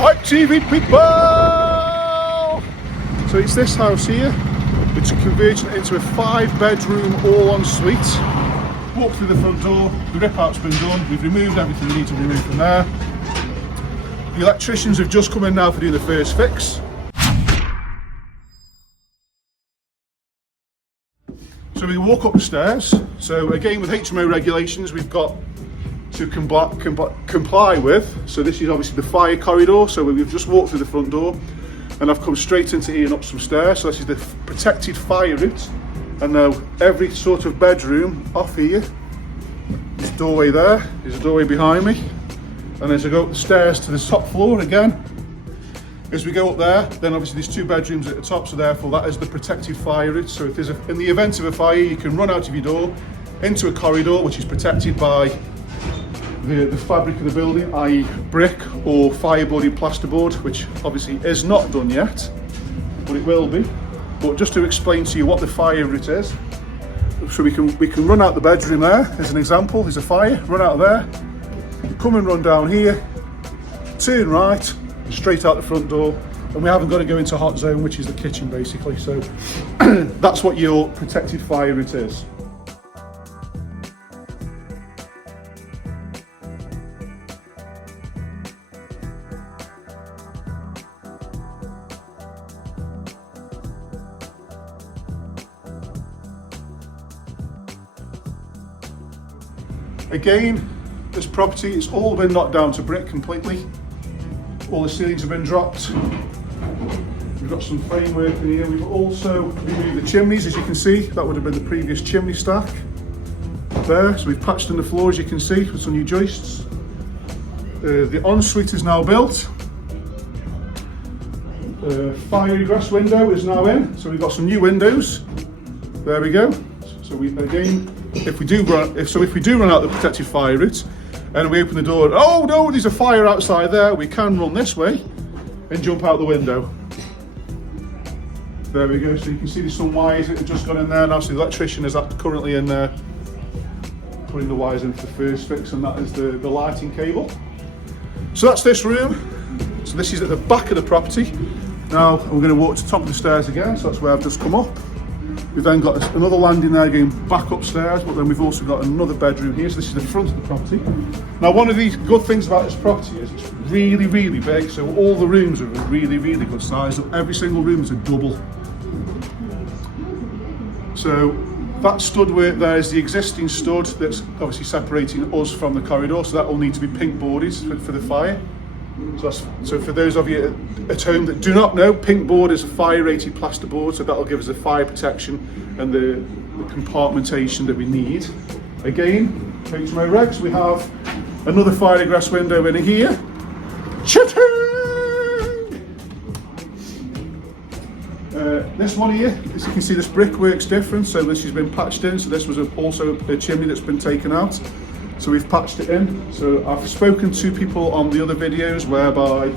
Hi TV people! So it's this house here. It's converted into a 5-bedroom all-en-suite. Walk through the front door, the rip-out's been done, we've removed everything we need to remove from there. The electricians have just come in now for doing the first fix. So we walk up the stairs. So again, with HMO regulations, we've got to comply with. So this is obviously the fire corridor. So we've just walked through the front door and I've come straight into here and up some stairs. So this is the protected fire route. And now every sort of bedroom off here, there's a doorway there, there's a doorway behind me. And as I go up the stairs to the top floor again, as we go up there, then obviously there's 2 bedrooms at the top, so therefore that is the protected fire route. So if there's in the event of a fire, you can run out of your door into a corridor which is protected by the fabric of the building, i.e. brick or fireboarded plasterboard, which obviously is not done yet, but it will be. But just to explain to you what the fire route is, so we can run out the bedroom there, as an example, there's a fire, run out of there, come and run down here, turn right, straight out the front door, and we haven't got to go into hot zone, which is the kitchen basically. So that's what your protected fire route is. Again, this property, it's all been knocked down to brick completely. All the ceilings have been dropped. We've got some framework in here. We've also removed the chimneys, as you can see. That would have been the previous chimney stack there. So we've patched in the floor, as you can see, with some new joists. The ensuite is now built. Fire egress window is now in. So we've got some new windows. There we go. So if we do run out the protected fire route, and we open the door, oh no, there's a fire outside there, we can run this way and jump out the window. There we go, so you can see there's some wires that have just gone in there now, so the electrician is currently in there putting the wires in for the first fix, and that is the lighting cable. So that's this room. So this is at the back of the property. Now we're going to walk to the top of the stairs again, so that's where I've just come up. We've then got another landing there going back upstairs, but then we've also got another bedroom here. So this is the front of the property. Now, one of the good things about this property is it's really, really big. So all the rooms are a really, really good size. So every single room is a double. So that stud work there is the existing stud that's obviously separating us from the corridor. So that will need to be pink boarded for the fire. So for those of you at home that do not know, pink board is a fire rated plasterboard, so that'll give us the fire protection and the compartmentation that we need. Again, HMO regs, we have another fire egress window in here. This one here, as you can see, this brickwork's different, so this has been patched in, so this was also a chimney that's been taken out. So we've patched it in. So I've spoken to people on the other videos whereby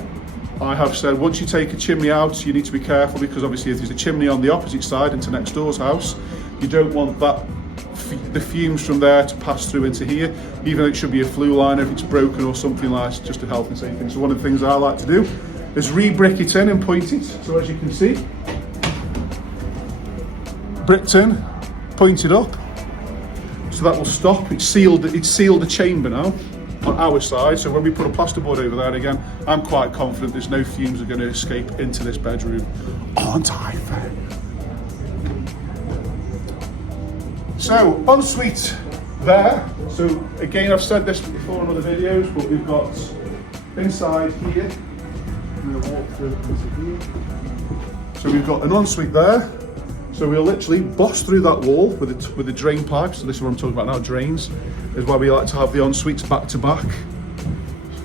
I have said once you take a chimney out, you need to be careful, because obviously if there's a chimney on the opposite side into next door's house, you don't want the fumes from there to pass through into here, even though it should be a flue line if it's broken or something like that, just a health and safety thing. So one of the things I like to do is re-brick it in and point it. So as you can see, bricked in, pointed up. So that will stop. It's sealed the chamber now on our side. So when we put a plasterboard over there again, I'm quite confident there's no fumes are going to escape into this bedroom. Aren't I fair? So ensuite there. So again, I've said this before in other videos, but we've got inside here. I'm going to walk through here. So we've got an ensuite there. So we'll literally boss through that wall with the drain pipes. So this is what I'm talking about now, drains, is why we like to have the en-suites back to back.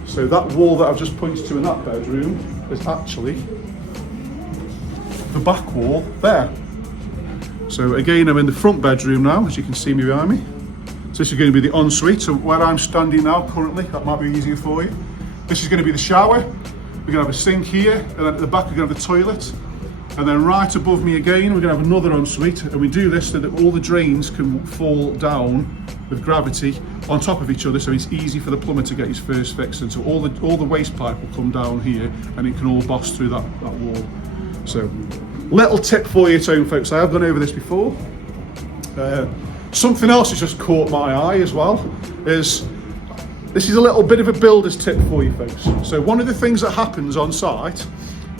So that wall that I've just pointed to in that bedroom is actually the back wall there. So again, I'm in the front bedroom now, as you can see me behind me. So this is going to be the en-suite. So where I'm standing now currently, that might be easier for you. This is going to be the shower. We're going to have a sink here, and then at the back we're going to have the toilet. And then right above me again, we're going to have another ensuite, and we do this so that all the drains can fall down with gravity on top of each other, so it's easy for the plumber to get his first fix. And so all the waste pipe will come down here, and it can all boss through that wall. So, little tip for you at home, folks. I have gone over this before. Something else that's just caught my eye as well is this is a little bit of a builder's tip for you, folks. So one of the things that happens on site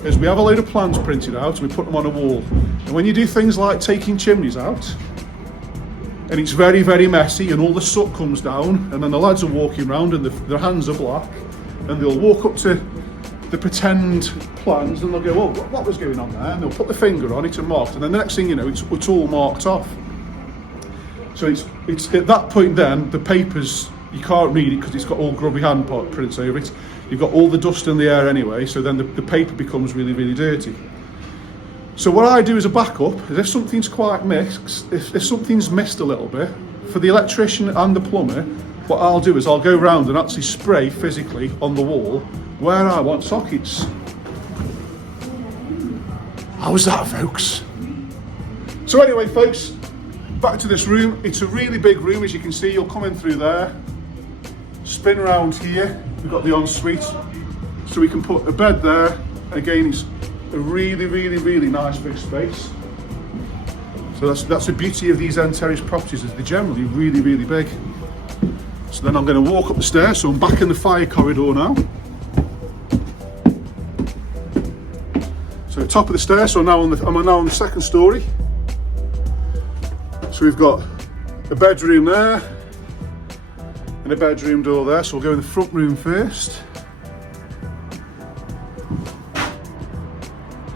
is we have a load of plans printed out and we put them on a wall. And when you do things like taking chimneys out, and it's very, very messy and all the soot comes down, and then the lads are walking around and their hands are black, and they'll walk up to the pretend plans and they'll go, oh, what was going on there? And they'll put the finger on it and mark it, and then the next thing you know, it's all marked off. So it's at that point then, the papers, you can't read it because it's got all grubby hand prints over it. You've got all the dust in the air anyway, so then the paper becomes really, really dirty. So what I do as a backup is if something's quite mixed, if something's missed a little bit, for the electrician and the plumber, what I'll do is I'll go around and actually spray physically on the wall where I want sockets. How's that, folks? So anyway, folks, back to this room. It's a really big room, as you can see. You'll come in through there, spin around here. We've got the ensuite, so we can put a bed there. Again, it's a really, really, really nice big space. So that's the beauty of these end terrace properties, is they're generally really, really big. So then I'm going to walk up the stairs. So I'm back in the fire corridor now. So top of the stairs. So I'm now on the second story. So we've got a bedroom there and a bedroom door there. So we'll go in the front room first.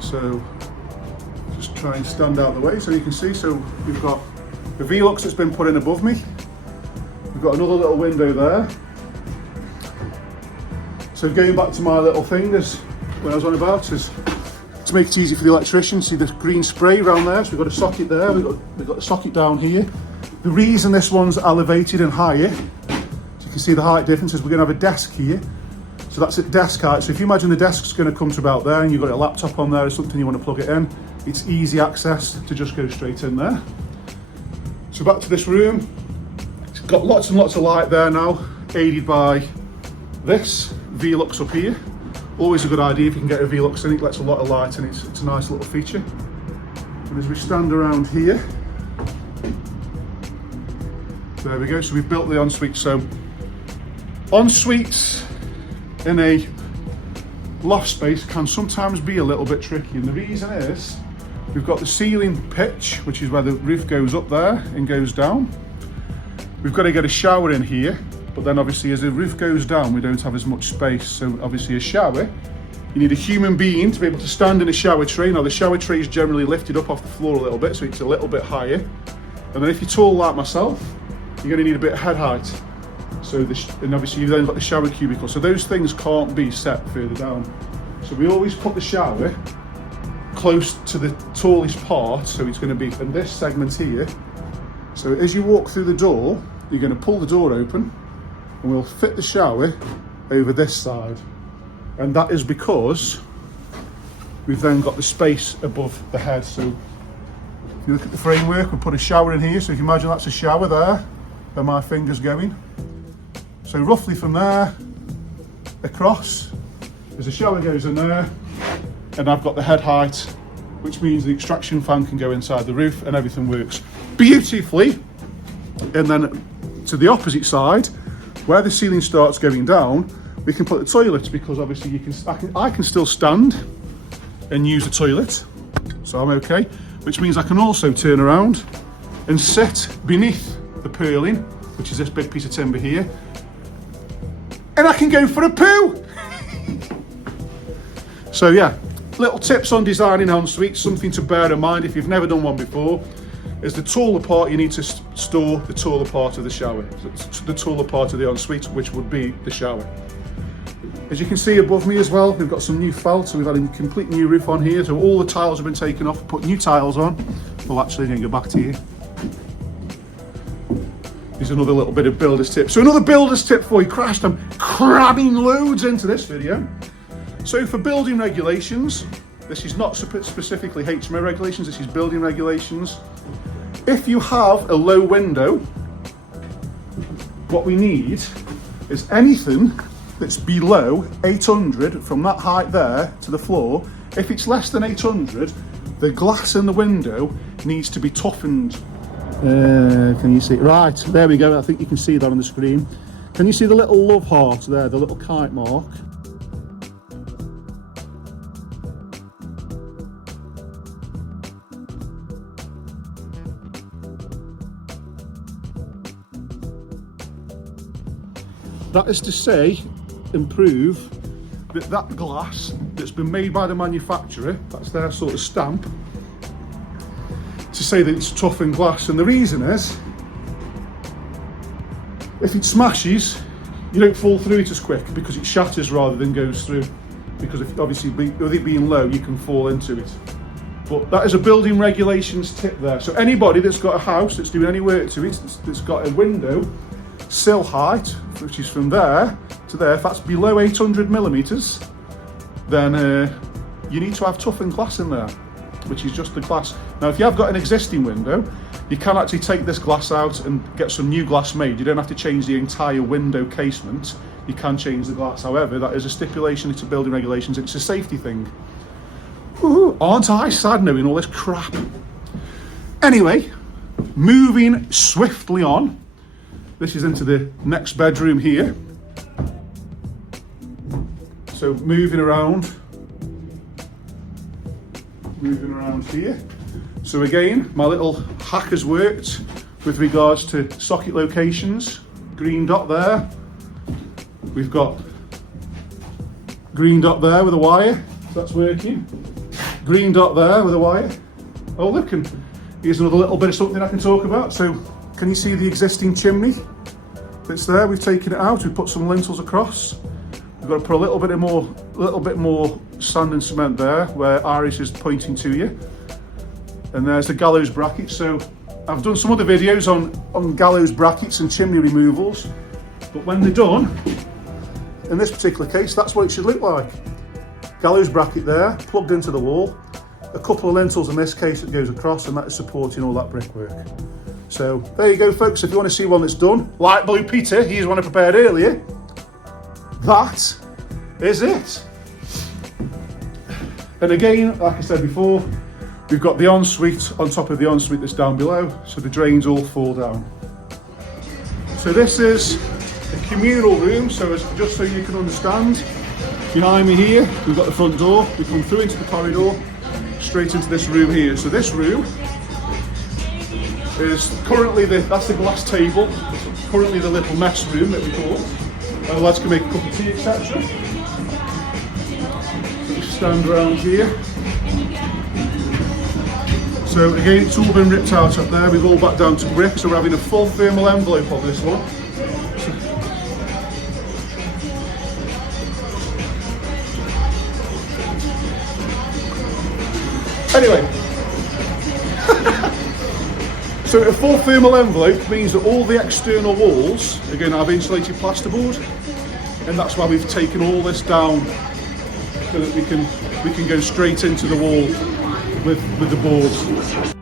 So just try and stand out the way so you can see. So we've got the Velux that's been put in above me. We've got another little window there. So going back to my little thing, is when I was on about, is to make it easy for the electrician. See the green spray around there. So we've got a socket there. We've got the socket down here. The reason this one's elevated and higher, so you can see the height difference, is we're going to have a desk here. So that's at desk height. So if you imagine the desk's going to come to about there and you've got a laptop on there or something you want to plug it in, it's easy access to just go straight in there. So back to this room. It's got lots and lots of light there now, aided by this Velux up here. Always a good idea if you can get a Velux in, it lets a lot of light in, it's a nice little feature. And as we stand around here, there we go, so we've built the ensuite. So ensuites in a loft space can sometimes be a little bit tricky, and the reason is we've got the ceiling pitch, which is where the roof goes up there and goes down. We've got to get a shower in here, but then obviously as the roof goes down we don't have as much space. So obviously a shower, you need a human being to be able to stand in a shower tray. Now the shower tray is generally lifted up off the floor a little bit, so it's a little bit higher. And then if you're tall like myself, you're going to need a bit of head height. So and obviously you've then got the shower cubicle. So those things can't be set further down. So we always put the shower close to the tallest part. So it's going to be in this segment here. So as you walk through the door, you're going to pull the door open and we'll fit the shower over this side. And that is because we've then got the space above the head. So if you look at the framework, we'll put a shower in here. So if you imagine that's a shower there, where my finger's going. So roughly from there across, there's a shower goes in there, and I've got the head height, which means the extraction fan can go inside the roof and everything works beautifully. And then to the opposite side, where the ceiling starts going down, we can put the toilet, because obviously I can still stand and use the toilet, so I'm okay, which means I can also turn around and sit beneath the purlin, which is this big piece of timber here, and I can go for a poo. So yeah, little tips on designing ensuite, something to bear in mind if you've never done one before, is the taller part you need to store the taller part of the shower, the taller part of the ensuite, which would be the shower. As you can see above me as well, we've got some new felt, so we've had a complete new roof on here, so all the tiles have been taken off, put new tiles on. Well, actually, I'm going to go back to you. Here's another little bit of builder's tip. So another builder's tip for you. Christ, I'm cramming loads into this video. So for building regulations, this is not specifically HMO regulations, this is building regulations. If you have a low window, what we need is anything that's below 800 from that height there to the floor. If it's less than 800, the glass in the window needs to be toughened. Can you see? Right, there we go. I think you can see that on the screen. Can you see the little love heart there, the little kite mark? That is to say, improve that glass that's been made by the manufacturer, that's their sort of stamp, to say that it's toughened glass. And the reason is, if it smashes, you don't fall through it as quick because it shatters rather than goes through. Because if, obviously with it being low, you can fall into it. But that is a building regulations tip there. So anybody that's got a house that's doing any work to it, that's got a window sill height, which is from there to there, if that's below 800 millimeters, then you need to have toughened glass in there, which is just the glass. Now, if you have got an existing window, you can actually take this glass out and get some new glass made. You don't have to change the entire window casement. You can change the glass. However, that is a stipulation into building regulations. It's a safety thing. Ooh, aren't I sad knowing all this crap? Anyway, moving swiftly on. This is into the next bedroom here. So moving around here. So again, my little hack has worked with regards to socket locations. Green dot there. We've got green dot there with a wire. That's working. Green dot there with a wire. Oh look, and here's another little bit of something I can talk about. So can you see the existing chimney that's there? We've taken it out, we've put some lintels across. We've got to put a little bit more sand and cement there where Iris is pointing to you. And there's the gallows bracket. So I've done some other videos on gallows brackets and chimney removals, but when they're done, in this particular case, that's what it should look like. Gallows bracket there, plugged into the wall, a couple of lintels in this case that goes across, and that is supporting all that brickwork. So there you go, folks. If you want to see one that's done, light blue Peter, here's one I prepared earlier. That is it. And again, like I said before, we've got the ensuite on top of the ensuite that's down below, so the drains all fall down. So this is a communal room, so just so you can understand, behind me here, we've got the front door. We come through into the corridor, straight into this room here. So this room is currently that's the glass table. It's currently the little mess room that we call it. Where the lads can make a cup of tea, etc. So we stand around here. So again, it's all been ripped out up there. We've all back down to brick, so we're having a full thermal envelope on this one. Anyway, so a full thermal envelope means that all the external walls are going to have insulated plasterboard, and that's why we've taken all this down so that we can go straight into the wall with the boards.